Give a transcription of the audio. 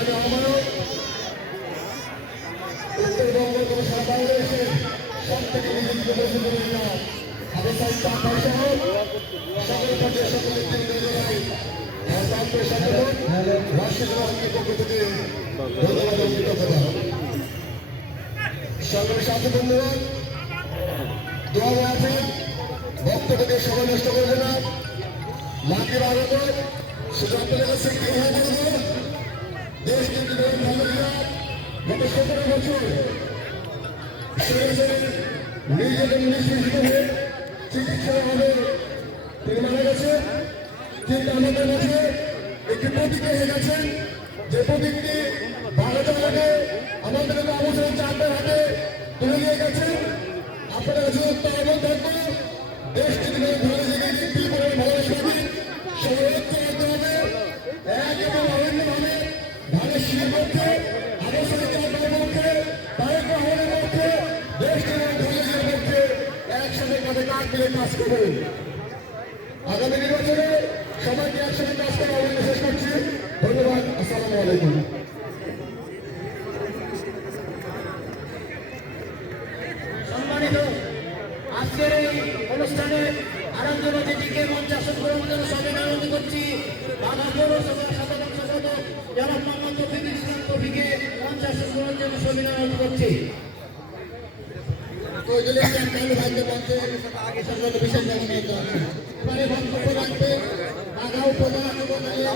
সংগ্রামী আহ্বায়ক উত্তরবঙ্গ সারা বাংলাদেশের সব থেকে নিযুক্ত আবু সাইদ তাঁর সাহেব সকল পক্ষে সকলের রাশিদ রহমানের পক্ষ থেকে ধন্যবাদ অঙ্কিত করা সকলের সাথে ধন্যবাদ দোয়া আছে বক্তব্যকে সময় নষ্ট করবে না লাখের আগত শুধু আপনাদের কাছে দেশ কিন্তু গত 17 বছর নিজেদের হিসেবে চিকিৎসার অভাবে তিনি মারা গেছে কিন্তু আমাদের কাছে একটি প্রতীক হয়ে গেছেন যে প্রতীকটি ভারতের হাতে আমাদের অবসর চাপের হাতে তুলে দিয়ে গেছেন আপনাদের কাছে উত্তর থাকবে দেশটি ভালো জায়গায় বিক্রি করে ভালোবাসবে সংরক্ষণ করতে হবে এক এবং অভিন্নভাবে ধানের শির পক্ষে আবশ্যক চাপের পক্ষে তারেক রহমানের পক্ষে দেশটি ভালো পক্ষে একসাথে কাঁধে কাঁধ মিলে কাজ করবে আগামী নির্বাচনে সবাইকে একসাথে কাজ করা আহ্বান শেষ করছি ধন্যবাদ আসসালামু আলাইকুম সম্মানিত আজকের এই অনুষ্ঠানে আনন্দ অতিথিকে মঞ্চে আসন গ্রহণ জন্য সবাই আনন্দ করছি বাধা পৌরসভার সাধারণ সম্পাদক জনাব মোহাম্মদ তৌফিক ইসলাম তৌফিকে মঞ্চে আসন গ্রহণ জন্য সবাই আনন্দ করছি আগে সরকার বিশেষ এবারে বক্তব্য রাখবে বাধা উপজেলা